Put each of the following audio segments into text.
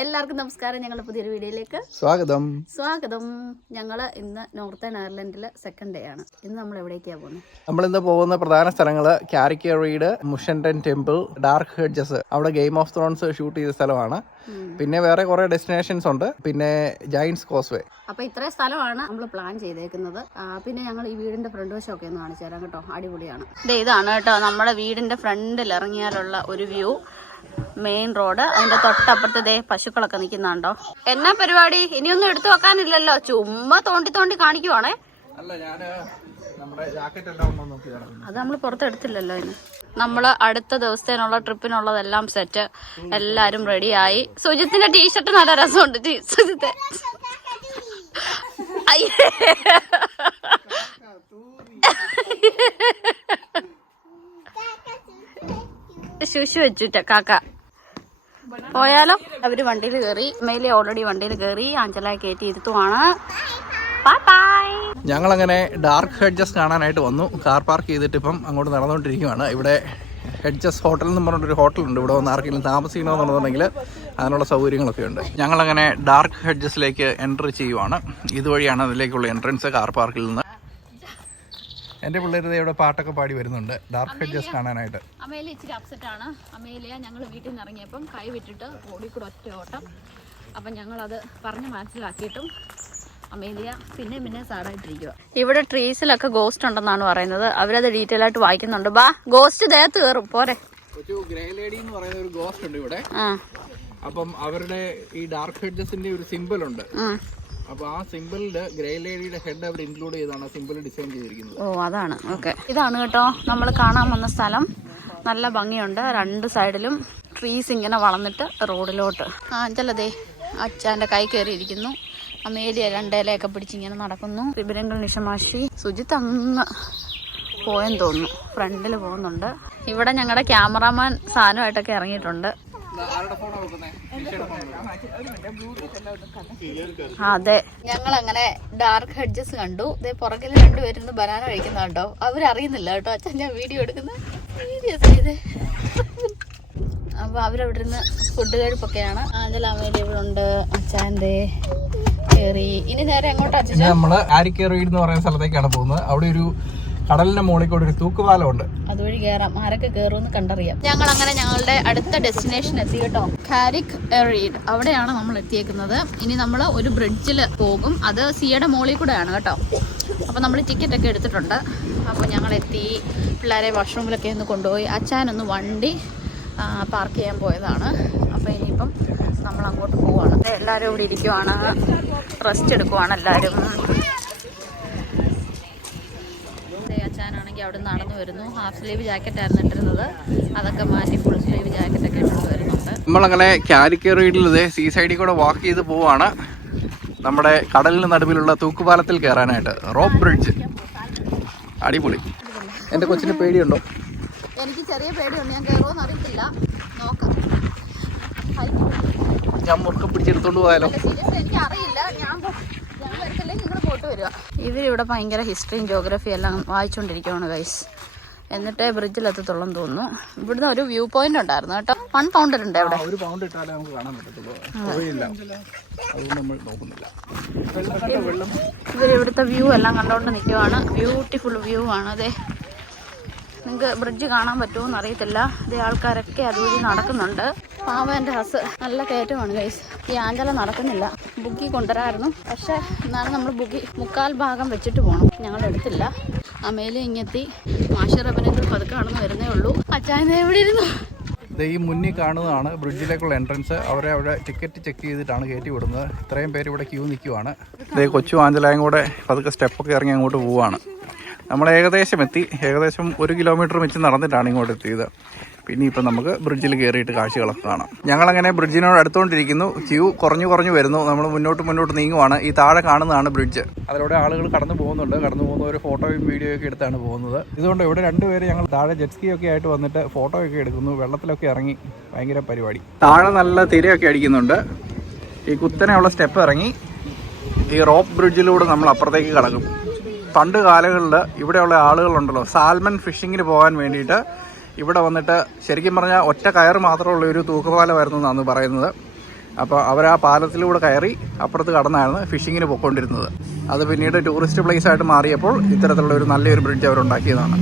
എല്ലാവർക്കും നമസ്കാരം. ഞങ്ങളുടെ പുതിയൊരു വീഡിയോയിലേക്ക് സ്വാഗതം. ഞങ്ങൾ ഇന്ന് നോർത്തേൺ അയർലൻഡിലെ സെക്കൻഡ് ഡേ ആണ്. ഇന്ന് നമ്മൾ എവിടേക്കാണ് പോകുന്നത്? നമ്മളിന്ന് പോകുന്ന പ്രധാന സ്ഥലങ്ങൾ കാരിക്കറീഡ്, മുഷൻടൻ ടെമ്പിൾ, ഡാർക്ക് ഹെഡ്ജസ്, അവിടെ ഗെയിം ഓഫ് ത്രോൺസ് ഷൂട്ട് ചെയ്ത സ്ഥലമാണ്. പിന്നെ വേറെ കുറെ ഡെസ്റ്റിനേഷൻസ് ഉണ്ട്. പിന്നെ ജയന്റ്സ് കോസ്വേ. അപ്പൊ ഇത്രയും സ്ഥലമാണ് നമ്മൾ പ്ലാൻ ചെയ്തേക്കുന്നത്. പിന്നെ ഞങ്ങൾ ഈ വീടിന്റെ ഫ്രണ്ട് വശമൊക്കെ ഒന്ന് കാണിച്ചു തരാം കേട്ടോ. അടിപൊളിയാണ്. ഇതാണ് കേട്ടോ നമ്മുടെ വീടിന്റെ ഫ്രണ്ടിൽ ഇറങ്ങിയാലുള്ള ഒരു വ്യൂ. മെയിൻ റോഡ്, അതിന്റെ തൊട്ടപ്പുറത്തെ പശുക്കളൊക്കെ നിൽക്കുന്നുണ്ടോ. എന്നാ പരിപാടി? ഇനിയൊന്നും എടുത്തു വെക്കാനില്ലല്ലോ, ചുമ്മാ തോണ്ടി തോണ്ടി കാണിക്കുവാണേ. അത് നമ്മൾ പുറത്തെടുത്തില്ലല്ലോ. ഇന്ന് നമ്മള് അടുത്ത ദിവസത്തേനുള്ള ട്രിപ്പിനുള്ളതെല്ലാം സെറ്റ്, എല്ലാരും റെഡിയായി. സുജിത്തിന്റെ ടീഷർട്ട് നല്ല രസമുണ്ട്. സുജിത്തെ ശുശു വെച്ചുറ്റ കാക്ക പോയാലോ. അവര് വണ്ടിയിൽ കയറി, മേലെ ഓൾറെഡി വണ്ടിയിൽ കയറി, ആഞ്ചലായി കയറ്റി ഇരുത്തുവാണ്. ഞങ്ങളങ്ങനെ ഡാർക്ക് ഹെഡ്ജസ് കാണാനായിട്ട് വന്നു. കാർ പാർക്ക് ചെയ്തിട്ട് ഇപ്പം അങ്ങോട്ട് നടന്നുകൊണ്ടിരിക്കുകയാണ്. ഇവിടെ ഹെഡ്ജസ് ഹോട്ടൽ എന്ന് പറഞ്ഞൊരു ഹോട്ടലുണ്ട്. ഇവിടെ വന്ന് ആർക്കെങ്കിലും താമസിക്കണമെന്നുണ്ടെങ്കിൽ അതിനുള്ള സൗകര്യങ്ങളൊക്കെ ഉണ്ട്. ഞങ്ങളങ്ങനെ ഡാർക്ക് ഹെഡ്ജസിലേക്ക് എൻട്രി ചെയ്യുവാണ്. ഇതുവഴിയാണ് അതിലേക്കുള്ള എൻട്രൻസ് കാർ പാർക്കിൽ നിന്ന്. എൻ്റെ പിള്ളേർ ഇവിടെ പാട്ടൊക്കെ പാടി വരുന്നുണ്ട് ഡാർക്ക് ഹെഡ്ജസ് കാണാനായിട്ട്. അമേലിയ ഇച്ചിരി അപ്സെറ്റ് ആണ്. അമേലിയ ഞങ്ങൾ വീട്ടിൽ നിന്ന് ഇറങ്ങിയപ്പം കൈ വിട്ടിട്ട് ഓടി കൂടെ ഒറ്റ ഓട്ടം. അപ്പം ഞങ്ങളത് പറഞ്ഞ് മനസ്സിലാക്കിയിട്ടും അമേലിയ പിന്നെ സാഡായിട്ടിരിക്കുക. ഇവിടെ ട്രീസിലൊക്കെ ഗോസ്റ്റ് ഉണ്ടെന്നാണ് പറയുന്നത്. അവരത് ഡീറ്റെയിൽ ആയിട്ട് വായിക്കുന്നുണ്ട്. ബാ, ഗോസ്റ്റ് ദേഹത്ത് കയറും പോരെ. ഒരു ഗ്രേ ലേഡി എന്ന് പറയുന്ന ഒരു ഗോസ്റ്റ് ഉണ്ട് ഇവിടെ. അപ്പം അവരുടെ ഈ ഡാർക്ക് ഹെഡ്ജസിന്റെ ഒരു സിമ്പിൾ ഉണ്ട്. അപ്പൊ ആ സിമ്പിളില് ഗ്രേ ലേഡിയുടെ ഹെഡ് അവർ ഇൻക്ലൂഡ് ചെയ്താണ് സിമ്പിൾ ഡിസൈൻ ചെയ്തിരിക്കുന്നത്. ഓ, അതാണ്. ഓക്കെ, ഇതാണ് കേട്ടോ നമ്മൾ കാണാൻ വന്ന സ്ഥലം. നല്ല ഭംഗിയുണ്ട്. രണ്ട് സൈഡിലും ട്രീസ് ഇങ്ങനെ വളർന്നിട്ട് റോഡിലോട്ട്. ആഞ്ചലതേ അച്ഛൻ്റെ കൈ കയറിയിരിക്കുന്നു. അമേലിയ രണ്ടേലയൊക്കെ പിടിച്ചിങ്ങനെ നടക്കുന്നു. വിവരങ്ങൾ നിഷമാഷി. സുജിത്ത് അങ്ങ് പോയെന്ന് തോന്നുന്നു, ഫ്രണ്ടിൽ പോകുന്നുണ്ട്. ഇവിടെ ഞങ്ങളുടെ ക്യാമറാമാൻ സാധനമായിട്ടൊക്കെ ഇറങ്ങിയിട്ടുണ്ട്. അതെ, ഞങ്ങൾ അങ്ങനെ ഡാർക്ക് ഹെഡ്ജസ് കണ്ടു. ഇതേ പുറകിൽ രണ്ടുപേരുന്ന് ബനാന കഴിക്കുന്ന കേട്ടോ. അവരറിയുന്നില്ല കേട്ടോ അച്ഛൻ ഞാൻ വീഡിയോ എടുക്കുന്ന വീഡിയോ ചെയ്ത്. അപ്പൊ അവരവിടെ ഇരുന്ന് ഫുഡ് കഴിപ്പൊക്കെയാണ്. ആഞ്ചലാമേലി ഇവിടെ ഉണ്ട്. അച്ഛൻ്റെ കേറി. ഇനി നേരെ എങ്ങോട്ടാ? നമ്മള് കാരിക്കറീഡ് എന്ന് പറയുന്ന സ്ഥലത്തേക്കാണ് പോകുന്നത്. അവിടെ ഒരു കടലിന്റെ മുകളിൽ കൂടെ ഒരു തൂക്കുപാലം ഉണ്ട്. അതുവഴി കയറാം. ആരൊക്കെ കയറുമെന്ന് കണ്ടറിയാം. ഞങ്ങൾ അങ്ങനെ ഞങ്ങളുടെ അടുത്ത ഡെസ്റ്റിനേഷൻ എത്തി കേട്ടോ. കാരിക്കറീഡ്, അവിടെയാണ് നമ്മൾ എത്തിയേക്കുന്നത്. ഇനി നമ്മൾ ഒരു ബ്രിഡ്ജിൽ പോകും. അത് സിയുടെ മുകളിൽ കൂടെയാണ് കേട്ടോ. അപ്പോൾ നമ്മൾ ടിക്കറ്റ് ഒക്കെ എടുത്തിട്ടുണ്ട്. അപ്പോൾ ഞങ്ങൾ എത്തി. പിള്ളേരെ വാഷ്റൂമിലൊക്കെ ഒന്ന് കൊണ്ടുപോയി. അച്ഛനൊന്ന് വണ്ടി പാർക്ക് ചെയ്യാൻ പോയതാണ്. അപ്പോൾ ഇനിയിപ്പം നമ്മൾ അങ്ങോട്ട് പോവാണ്. എല്ലാവരും ഇവിടെ ഇരിക്കുവാണ്, റെസ്റ്റ് എടുക്കുവാണ് എല്ലാവരും. അച്ഛനാണെങ്കിൽ അവിടെ നടന്നു വരുന്നു. ഹാഫ് സ്ലീവ് ജാക്കറ്റ് ആയിരുന്നു ഇട്ടിരുന്നത്, അതൊക്കെ മാറ്റി ഫുൾ സ്ലീവ് ജാക്കറ്റൊക്കെ ഇട്ടിട്ട് വരുന്നുണ്ട്. നമ്മളങ്ങനെ കാരിക്കറീഡിൽ സീ സൈഡിൽ കൂടെ വാക്ക് ചെയ്ത് പോവാണ്. നമ്മുടെ കടലിന് നടുവിലുള്ള തൂക്കുപാലത്തിൽ കയറാനായിട്ട്. റോപ്പ് ബ്രിഡ്ജ് അടിപൊളി. എൻ്റെ കൊച്ചിന് പേടിയുണ്ടോ? എനിക്ക് ചെറിയ പേടിയുണ്ട്. ഞാൻ കയറുമെന്ന് അറിയത്തില്ല, നോക്കാം. ഞാൻ മുറുക്കം പിടിച്ചെടുത്തോണ്ട് പോയാലോ? എനിക്ക് അറിയില്ല. ഞാൻ വരത്തില്ലേ, നിങ്ങൾ പോയിട്ട് വരിക. ഇവരിവിടെ ഭയങ്കര ഹിസ്റ്ററിയും ജോഗ്രഫിയും എല്ലാം വായിച്ചുകൊണ്ടിരിക്കുകയാണ് ഗൈസ്. എന്നിട്ടേ ബ്രിഡ്ജിലെത്തത്തുള്ളൂ തോന്നുന്നു. ഇവിടുന്ന് ഒരു വ്യൂ പോയിന്റ് ഉണ്ടായിരുന്നു കേട്ടോ. 1 പൗണ്ട് ഉണ്ട് അവിടെ. ഒരു പൗണ്ട് ഇട്ടാലേ നമുക്ക് കാണാൻ പറ്റത്തുള്ളൂ. അതുകൊണ്ട് നമ്മൾ നോക്കുന്നില്ല. ഇവരിവിടുത്തെ വ്യൂ എല്ലാം കണ്ടോണ്ട് നിൽക്കുവാണ്. ബ്യൂട്ടിഫുൾ വ്യൂ ആണ്. അതെ, നിങ്ങൾക്ക് ബ്രിഡ്ജ് കാണാൻ പറ്റുമോന്ന് അറിയത്തില്ല. ഇതേ ആൾക്കാരൊക്കെ അതുവഴി നടക്കുന്നുണ്ട്. പാവൻ്റെ ഹസ് നല്ല കയറ്റമാണ് ഗൈസ്. ഈ ആഞ്ചല നടക്കുന്നില്ല. ബുക്കി കൊണ്ടുവരായിരുന്നു, പക്ഷെ എന്നാലും നമ്മൾ ബുക്കി 3/4 ഭാഗം വെച്ചിട്ട് പോകണം. ഞങ്ങൾ എടുത്തില്ല. അമേലി ഇങ്ങെത്തി. മാഷറബനങ്ങൾ പതുക്കെ കടന്ന് വരുന്നേ ഉള്ളൂ. അച്ചായൻ എവിടെ ഇരുന്നു? ഈ മുന്നിൽ കാണുന്നതാണ് ബ്രിഡ്ജിലേക്കുള്ള എൻട്രൻസ്. അവരെ അവിടെ ടിക്കറ്റ് ചെക്ക് ചെയ്തിട്ടാണ് കയറ്റി വിടുന്നത്. ഇത്രയും പേര് ഇവിടെ ക്യൂ നിൽക്കുവാണ്. കൊച്ചു ആഞ്ചലായും കൂടെ പതുക്കെ സ്റ്റെപ്പൊക്കെ ഇറങ്ങി അങ്ങോട്ട് പോവുകയാണ്. നമ്മൾ ഏകദേശം എത്തി. ഏകദേശം 1 കിലോമീറ്റർ വെച്ച് നടന്നിട്ടാണ് ഇങ്ങോട്ട് എത്തിയത്. പിന്നെ ഇപ്പം നമുക്ക് ബ്രിഡ്ജിൽ കയറിയിട്ട് കാഴ്ചകളൊക്കെ കാണാം. ഞങ്ങളങ്ങനെ ബ്രിഡ്ജിനോട് അടുത്തുകൊണ്ടിരിക്കുന്നു. ക്യൂ കുറഞ്ഞു വരുന്നു. നമ്മൾ മുന്നോട്ട് നീങ്ങുവാണ്. ഈ താഴെ കാണുന്നതാണ് ബ്രിഡ്ജ്. അതിലൂടെ ആളുകൾ കടന്നു പോകുന്നവർ ഫോട്ടോയും വീഡിയോ ഒക്കെ എടുത്താണ് പോകുന്നത്. ഇതുകൊണ്ട് ഇവിടെ രണ്ടുപേര് ഞങ്ങൾ താഴെ ജെറ്റ്സ്കി ഒക്കെ ആയിട്ട് വന്നിട്ട് ഫോട്ടോ ഒക്കെ എടുക്കുന്നു. വെള്ളത്തിലൊക്കെ ഇറങ്ങി ഭയങ്കര പരിപാടി. താഴെ നല്ല തിരയൊക്കെ അടിക്കുന്നുണ്ട്. ഈ കുത്തനെയുള്ള സ്റ്റെപ്പ് ഇറങ്ങി ഈ റോപ്പ് ബ്രിഡ്ജിലൂടെ നമ്മൾ അപ്പുറത്തേക്ക് കടക്കും. പണ്ട് കാലങ്ങളിൽ ഇവിടെയുള്ള ആളുകളുണ്ടല്ലോ, സാൽമൺ ഫിഷിങ്ങിന് പോകാൻ വേണ്ടിയിട്ട് ഇവിടെ വന്നിട്ട് ശരിക്കും പറഞ്ഞാൽ ഒറ്റ കയർ മാത്രമുള്ള ഒരു തൂക്കുപാലമായിരുന്നു എന്നാണ് പറയുന്നത്. അപ്പോൾ അവർ ആ പാലത്തിലൂടെ കയറി അപ്പുറത്ത് കടന്നായിരുന്നു ഫിഷിങ്ങിന് പോയിക്കൊണ്ടിരുന്നത്. അത് പിന്നീട് ടൂറിസ്റ്റ് പ്ലേസ് ആയിട്ട് മാറിയപ്പോൾ ഇത്തരത്തിലുള്ള ഒരു നല്ലൊരു ബ്രിഡ്ജ് അവരുണ്ടാക്കിയതാണ്.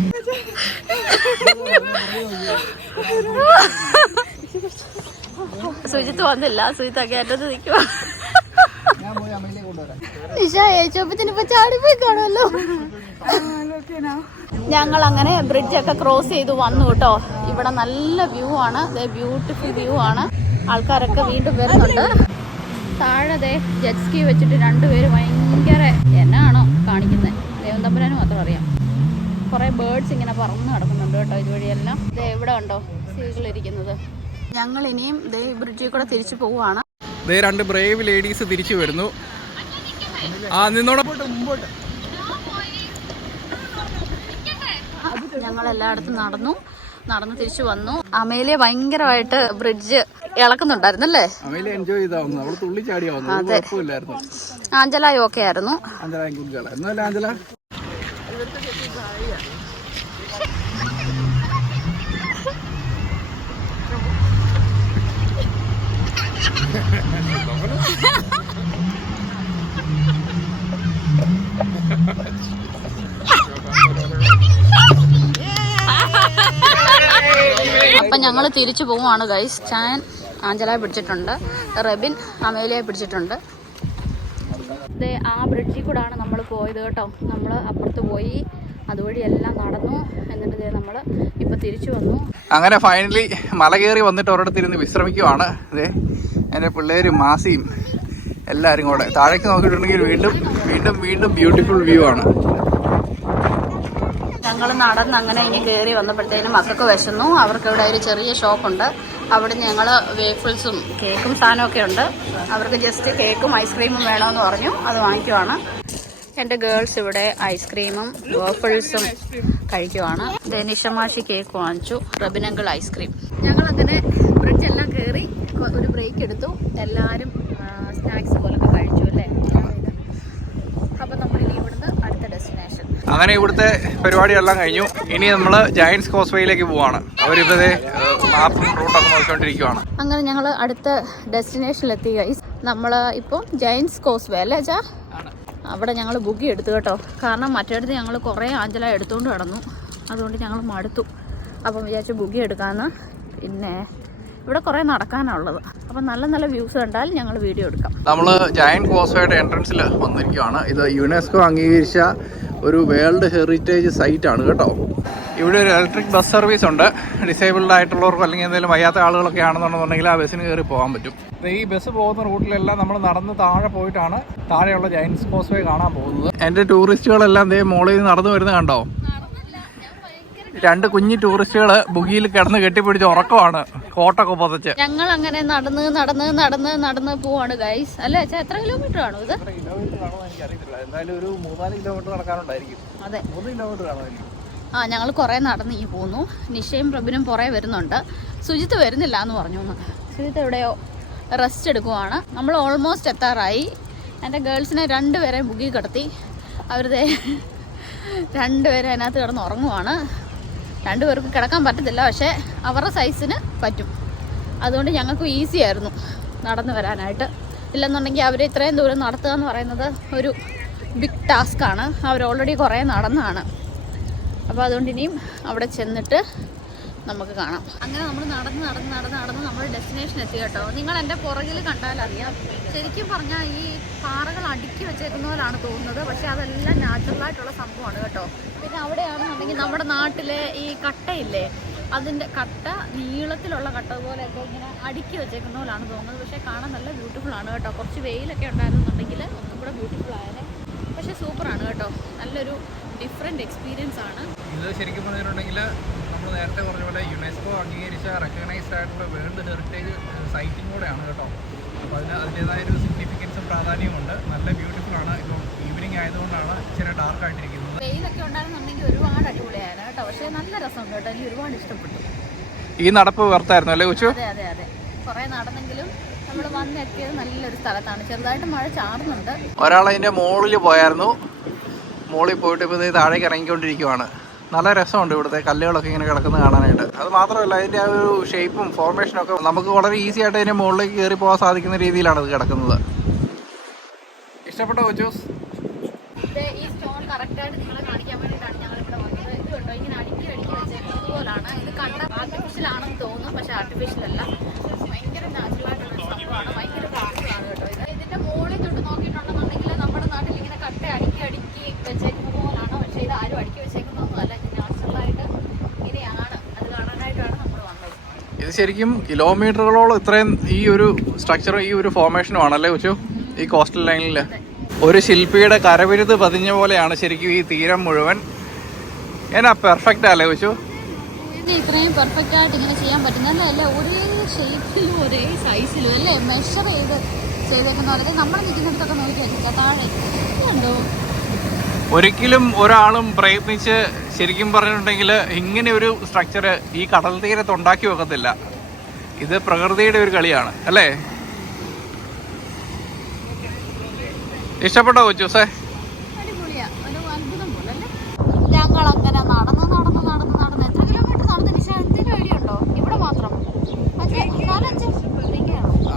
സുജിത്ത് വന്നില്ല, സുജിത്ത് അകേറ്റത്ത് നിൽക്കുക. ചാടിപ്പോയി കാണുമല്ലോ. ഞങ്ങൾ അങ്ങനെ ബ്രിഡ്ജൊക്കെ ക്രോസ് ചെയ്ത് വന്നു കേട്ടോ. ഇവിടെ നല്ല വ്യൂ ആണ്, ബ്യൂട്ടിഫുൾ വ്യൂ ആണ്. ആൾക്കാരൊക്കെ വീണ്ടും വരുന്നുണ്ട്. താഴെ ജെറ്റ് സ്കി വെച്ചിട്ട് രണ്ടുപേര് ഭയങ്കര എന്നാണോ കാണിക്കുന്നത്, ദൈവം തമ്പുരാനും മാത്രം അറിയാം. കുറേ ബേർഡ്സ് ഇങ്ങനെ പറന്ന് നടക്കുന്നുണ്ട് കേട്ടോ ഇതുവഴിയെല്ലാം. ഇവിടെ ഉണ്ടോ സീകളിരിക്കുന്നത്. ഞങ്ങൾ ഇനിയും ബ്രിഡ്ജിൽ കൂടെ തിരിച്ചു പോവുകയാണ്. രണ്ട് ബ്രേവ് ലേഡീസ് തിരിച്ചു വരുന്നു. ഞങ്ങൾ എല്ലായിടത്തും നടന്ന് തിരിച്ചു വന്നു. അമേലിയ ഭയങ്കരമായിട്ട് ബ്രിഡ്ജ് ഇളക്കുന്നുണ്ടായിരുന്നല്ലേ? അതെ, ആഞ്ചലായും ഒക്കെ ആയിരുന്നു. അപ്പം ഞങ്ങൾ തിരിച്ചു പോവുകയാണ് ഗൈസ്. ചാൻ ആഞ്ചലയെ പിടിച്ചിട്ടുണ്ട്, റെബിൻ അമേലിയെ പിടിച്ചിട്ടുണ്ട്. ആ ബ്രിഡ്ജിൽ കൂടാണ് നമ്മൾ പോയത് കേട്ടോ. നമ്മൾ അപ്പുറത്ത് പോയി അതുവഴി എല്ലാം നടന്നു. എന്നിട്ട് നമ്മൾ ഇപ്പം തിരിച്ചു വന്നു. അങ്ങനെ ഫൈനലി മല കയറി വന്നിട്ട് ഒരിടത്തിരുന്ന് വിശ്രമിക്കുവാണ്. എൻ്റെ പിള്ളേരും മാസിയും എല്ലാവരും കൂടെ. താഴേക്ക് നോക്കിയിട്ടുണ്ടെങ്കിൽ വീണ്ടും വീണ്ടും വീണ്ടും ബ്യൂട്ടിഫുൾ വ്യൂ ആണ്. ഞങ്ങൾ നടന്ന് അങ്ങനെ ഇനി കയറി വന്നപ്പോഴത്തേനും മക്കൾക്ക് വിശന്നു. അവർക്ക് ഇവിടെ ഒരു ചെറിയ ഷോപ്പുണ്ട്. അവിടെ ഞങ്ങൾ വേഫിൾസും കേക്കും സാധനമൊക്കെ ഉണ്ട്. അവർക്ക് ജസ്റ്റ് കേക്കും ഐസ്ക്രീമും വേണമെന്ന് പറഞ്ഞു, അത് വാങ്ങിക്കുവാണ്. എൻ്റെ ഗേൾസ് ഇവിടെ ഐസ്ക്രീമും വേഫിൾസും കഴിക്കുവാണ്. നിഷമാഷി കേക്ക് വാങ്ങിച്ചു, റബിനങ്കിൾ ഐസ്ക്രീം. ഞങ്ങളങ്ങനെ ബ്രിഡ്ജെല്ലാം കയറി ഒരു ബ്രേക്ക് എടുത്തു. എല്ലാവരും സ്നാക്സ് പോലൊക്കെ കഴിച്ചു അല്ലേ. അപ്പം നമ്മളിനി ഇവിടുന്ന് അടുത്ത ഡെസ്റ്റിനേഷൻ. അങ്ങനെ ഇവിടുത്തെ പരിപാടിയെല്ലാം കഴിഞ്ഞു. ഇനി നമ്മൾ ജയൻസ് കോസ്വേയിലേക്ക് പോവാണ്. അവരിപ്പോ മാപ്പും റൂട്ടൊക്കെ നോക്കിക്കൊണ്ടിരിക്കുവാണ്. അങ്ങനെ ഞങ്ങൾ അടുത്ത ഡെസ്റ്റിനേഷനിലെത്തി ഗൈസ്. നമ്മൾ ഇപ്പോൾ ജയൻസ് കോസ്വേ അല്ലേ ചാ? അവിടെ ഞങ്ങൾ ബുക്ക് എടുത്തു കേട്ടോ. കാരണം മറ്റേടത്ത് ഞങ്ങൾ കുറേ ആഞ്ചല എടുത്തുകൊണ്ട് കിടന്നു. അതുകൊണ്ട് ഞങ്ങൾ മടുത്തു. അപ്പം വിചാരിച്ചു ബുക്ക് എടുക്കാമെന്ന്. പിന്നെ ഇവിടെ കുറേ നടക്കാനുള്ളത്. അപ്പം നല്ല നല്ല വ്യൂസ് കണ്ടാൽ ഞങ്ങൾ വീഡിയോ എടുക്കാം. നമ്മൾ ജയന്റ് കോസ്വേയുടെ എൻട്രൻസിൽ വന്നിരിക്കുകയാണ്. ഇത് യുനെസ്കോ അംഗീകരിച്ച ഒരു വേൾഡ് ഹെറിറ്റേജ് സൈറ്റ് ആണ് കേട്ടോ. ഇവിടെ ഒരു ഇലക്ട്രിക് ബസ് സർവീസ് ഉണ്ട്. ഡിസേബിൾഡ് ആയിട്ടുള്ളവർക്കോ അല്ലെങ്കിൽ എന്തെങ്കിലും വയ്യാത്ത ആളുകളൊക്കെ ആണെന്നുണ്ടെന്നുണ്ടെങ്കിൽ ആ ബസ്സിന് കയറി പോകാൻ പറ്റും. ഈ ബസ് പോകുന്ന റൂട്ടിലെല്ലാം നമ്മൾ നടന്ന് താഴെ പോയിട്ടാണ് താഴെയുള്ള ജയൻസ് കോസ്വേ കാണാൻ പോകുന്നത്. എൻ്റെ ടൂറിസ്റ്റുകളെല്ലാം മോളിൽ നിന്ന് നടന്നു വരുന്നത് കണ്ടോ? രണ്ട് കുഞ്ഞു ടൂറിസ്റ്റുകൾ ബുഗിയിൽ കിടന്ന് കെട്ടിപ്പിടിച്ച് ഉറക്കമാണ്, കോട്ടൊക്കെ പൊതച്ച്. ഞങ്ങൾ അങ്ങനെ നടന്ന് പോവാണ് ഗൈസ്. അല്ലേ അച്ഛാ, എത്ര കിലോമീറ്റർ ആണോ ഇത്? എന്തായാലും ഒരു 3-4 കിലോമീറ്റർ നടക്കാനുണ്ടായിരിക്കും. അതെ, 3 കിലോമീറ്റർ കാണുമായിരിക്കും. ഞങ്ങൾ കുറേ നടന്ന് ഈ പോന്നു. നിഷയും പ്രഭിനും പുറേ വരുന്നുണ്ട്. സുജിത്ത് വരുന്നില്ല എന്ന് പറഞ്ഞു. സുജിത്ത് എവിടെയോ റെസ്റ്റ് എടുക്കുവാണ്. നമ്മൾ ഓൾമോസ്റ്റ് എത്താറായി. എൻ്റെ ഗേൾസിനെ 2 പേരെ ബുക്കിൽ കിടത്തി. അവരുടെ 2 പേരെ അതിനകത്ത് കിടന്ന് ഉറങ്ങുവാണ്. 2 പേർക്ക് കിടക്കാൻ പറ്റത്തില്ല, പക്ഷേ അവരുടെ സൈസിന് പറ്റും. അതുകൊണ്ട് ഞങ്ങൾക്ക് ഈസി ആയിരുന്നു നടന്നു വരാനായിട്ട്. ഇല്ലെന്നുണ്ടെങ്കിൽ അവരെ ഇത്രയും ദൂരം നടത്തുക എന്ന് പറയുന്നത് ഒരു ബിഗ് ടാസ്ക്കാണ്. അവർ ഓൾറെഡി കുറേ നടന്നാണ്. അപ്പോൾ അതുകൊണ്ട് ഇനിയും അവിടെ ചെന്നിട്ട് നമുക്ക് കാണാം. അങ്ങനെ നമ്മൾ നടന്ന് നമ്മൾ ഡെസ്റ്റിനേഷൻ എത്തി കേട്ടോ. നിങ്ങൾ എൻ്റെ പുറകിൽ കണ്ടാലറിയാം. ശരിക്കും പറഞ്ഞാൽ ഈ പാറകൾ അടുക്കി വെച്ചേക്കുന്ന പോലാണ് തോന്നുന്നത്, പക്ഷേ അതെല്ലാം നാച്ചുറലായിട്ടുള്ള സംഭവമാണ് കേട്ടോ. പിന്നെ അവിടെയാണെന്നുണ്ടെങ്കിൽ നമ്മുടെ നാട്ടിലെ ഈ കട്ടയില്ലേ, അതിൻ്റെ കട്ട നീളത്തിലുള്ള കട്ട പോലെയൊക്കെ ഇങ്ങനെ അടുക്കി വെച്ചേക്കുന്ന പോലാണ് തോന്നുന്നത്. പക്ഷേ കാണാൻ നല്ല ബ്യൂട്ടിഫുൾ ആണ് കേട്ടോ. കുറച്ച് വെയിലൊക്കെ ഉണ്ടായിരുന്നുണ്ടെങ്കിൽ ഒന്നും കൂടെ ബ്യൂട്ടിഫുൾ ആയാലേ. പക്ഷേ സൂപ്പറാണ് കേട്ടോ. നല്ലൊരു ഡിഫറെൻ്റ് എക്സ്പീരിയൻസ് ആണ് ഇത്. ശരിക്കും പറഞ്ഞിട്ടുണ്ടെങ്കിൽ നമ്മൾ നേരത്തെ പറഞ്ഞ പോലെ യുനെസ്കോ അംഗീകരിച്ച റെക്കഗ്നൈസ്ഡ് ആയിട്ടുള്ള വേൾഡ് ഹെറിറ്റേജ് സൈറ്റും കൂടെയാണ് കേട്ടോ. അപ്പോൾ അതിൻ്റേതായൊരു സിഗ്നിഫിക്കൻസും പ്രാധാന്യമുണ്ട്. നല്ല ബ്യൂട്ടിഫുൾ ആണ്. ഇപ്പോൾ ഈവനിങ് ആയതുകൊണ്ടാണ് ഇച്ചിരി ഡാർക്ക് ആയിട്ടിരിക്കുന്നത്. വെയിലൊക്കെ ഉണ്ടായിരുന്നുണ്ടെങ്കിൽ ഒരുപാട് അടിപൊളിയാണ് കേട്ടോ. പക്ഷേ നല്ല രസമുണ്ട് കേട്ടോ. എനിക്ക് ഒരുപാട് ഇഷ്ടപ്പെട്ടു. ഈ നടപ്പ് വെറുത്തായിരുന്നു അല്ലേ കൊച്ചു? അതെ. കുറേ നടന്നെങ്കിലും നമ്മൾ വന്നെത്തിയത് നല്ലൊരു സ്ഥലത്താണ്. ചെറുതായിട്ട് മഴ ചാറുന്നുണ്ട്. ഒരാളതിൻ്റെ മുകളിൽ പോയായിരുന്നു. മുകളിൽ പോയിട്ട് ഇപ്പോൾ താഴേക്ക് ഇറങ്ങിക്കൊണ്ടിരിക്കുവാണ്. നല്ല രസമുണ്ട് ഇവിടുത്തെ കല്ലുകളൊക്കെ ഇങ്ങനെ കിടക്കുന്നത് കാണാനായിട്ട്. അത് മാത്രമല്ല അതിൻ്റെ ആ ഒരു ഷേപ്പും ഫോർമേഷനും ഒക്കെ നമുക്ക് വളരെ ഈസി ആയിട്ട് അതിൻ്റെ മുകളിലേക്ക് കയറി പോകാൻ സാധിക്കുന്ന രീതിയിലാണ് ഇത് കിടക്കുന്നത്. ഇഷ്ടപ്പെട്ടോ കൊച്ചൂസ്? ഈ സ്റ്റോൺ കറക്റ്റായിട്ട് നിങ്ങളെ കാണിക്കാൻ വേണ്ടിയിട്ടാണ് ഞങ്ങൾ ഇവിടെ വന്നത്. ഇത് കണ്ടോ, ഇങ്ങനെ അടുക്കി വെച്ചേക്കുന്നത് പോലാണ്. ഇത് കണ്ട ആർട്ടിഫിഷ്യൽ ആണെന്ന് തോന്നും, പക്ഷെ ആർട്ടിഫിഷ്യൽ അല്ല. ഭയങ്കര നാച്ചുറൽ ആയിട്ടുള്ള സംഭവമാണ്. ഭയങ്കര ബ്യൂട്ടിഫുള്ളാണ് കേട്ടോ. ഇതിന്റെ മുകളിൽ തൊട്ട് നോക്കിയിട്ടുണ്ടെന്നുണ്ടെങ്കിൽ നമ്മുടെ നാട്ടിൽ ഇങ്ങനെ കട്ട അടുക്കി വെച്ചേക്കുന്നത് പോലാണ്. പക്ഷെ ഇത് ആരും അടുക്കി വെച്ചേക്കുന്നൊന്നും അല്ല. ഇത് നാച്ചുറലായിട്ട് ഇങ്ങനെയാണ്. അത് കാണാനായിട്ടാണ് നമ്മൾ വന്നത്. ഇത് ശരിക്കും കിലോമീറ്ററുകളോളം ഇത്രയും ഈ ഒരു സ്ട്രക്ചറും ഈ ഒരു ഫോർമേഷനും ആണല്ലേ കൊച്ചു ഈ കോസ്റ്റൽ ലൈനിൽ. ഒരു ശില്പിയുടെ കരവിരുത് പതിഞ്ഞ പോലെയാണ് ശരിക്കും ഈ തീരം മുഴുവൻ. എന്നാ പെർഫെക്റ്റ് അല്ലേ കൊച്ചു? ഇത്രയും പെർഫെക്റ്റ് ആയിട്ട് ഇങ്ങനെ ചെയ്യാൻ പറ്റുന്നല്ലേ? അല്ലേ, ഒരേ ഷേപ്പിലും ഒരേ സൈസിലും അല്ലേ മെഷർ ചെയ്തേക്കുന്ന പറയുന്നത്. നമ്മൾ നിൽക്കുന്നിടത്തൊക്കെ നോക്കിയാൽ താഴെ ഉണ്ടോ? ഒരിക്കലും ഒരാളും പ്രയത്നിച്ച് ശരിക്കും പറഞ്ഞിട്ടുണ്ടെങ്കിൽ ഇങ്ങനെ ഒരു സ്ട്രക്ചർ ഈ കടൽ തീരത്ത് ഉണ്ടാക്കി വെക്കത്തില്ല. ഇത് പ്രകൃതിയുടെ ഒരു കളിയാണ് അല്ലേ? ഇഷ്ടപ്പെട്ടോ കൊച്ചൂസേ? അടിപൊളിയാ, ഒരു അത്ഭുതം പോലെ അല്ലേ? ഞങ്ങൾ അങ്ങനെ നടന്ന് എത്ര കിലോമീറ്റർ നടന്നു നിശ? എന്തെങ്കിലും ഐഡിയ ഉണ്ടോ? ഇവിടെ മാത്രം 4-5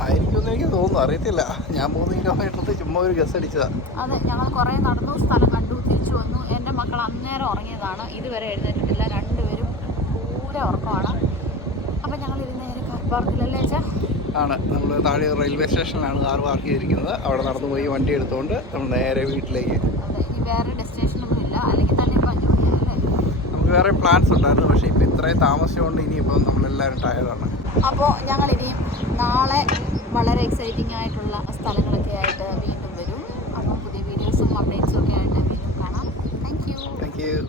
ആയിരിക്കും എനിക്ക് തോന്നുന്നു, അറിയത്തില്ല. ഞാൻ 3 കിലോമീറ്റർ ചുമ്മാ ഒരു ഗസ് അടിച്ചതാ. അതെ, ഞങ്ങൾ കുറേ നടന്നു, സ്ഥലം കണ്ടു, തിരിച്ചു വന്നു. എൻ്റെ മക്കൾ അന്നേരം ഉറങ്ങിയതാണ്, ഇതുവരെ എഴുന്നേറ്റിട്ടില്ല. രണ്ടുപേരും പൂരെ ഉറക്കമാണ്. അപ്പം ഞങ്ങൾ ഇരുന്ന് നേരെ കാർ പാർക്കിലല്ലേ വെച്ചാൽ ആണ്. നമ്മൾ താഴെ റെയിൽവേ സ്റ്റേഷനിലാണ് കാർ പാർക്ക് ചെയ്തിരിക്കുന്നത്. അവിടെ നടന്നു പോയി വണ്ടി എടുത്തുകൊണ്ട് നമ്മൾ നേരെ വീട്ടിലേക്ക്. അതെ, ഇനി വേറെ ഡെസ്റ്റിനേഷനൊന്നും ഇല്ല, അല്ലെങ്കിൽ തന്നെ ഇപ്പം 5 മണിയല്ലേ. നമുക്ക് വേറെ പ്ലാൻസ് ഉണ്ടായിരുന്നു, പക്ഷേ ഇപ്പം ഇത്രയും താമസിച്ചുകൊണ്ട് ഇനിയിപ്പം നമ്മളെല്ലാവരും ടയർഡാണ്. അപ്പോൾ ഞങ്ങൾ ഇനിയും നാളെ വളരെ എക്സൈറ്റിംഗ് ആയിട്ടുള്ള സ്ഥലങ്ങളൊക്കെ ആയിട്ട് വീണ്ടും വരും. അപ്പം പുതിയ വീഡിയോസും അപ്ഡേറ്റ്സും ഒക്കെ ആയിട്ട് വീണ്ടും കാണാം. Thank you.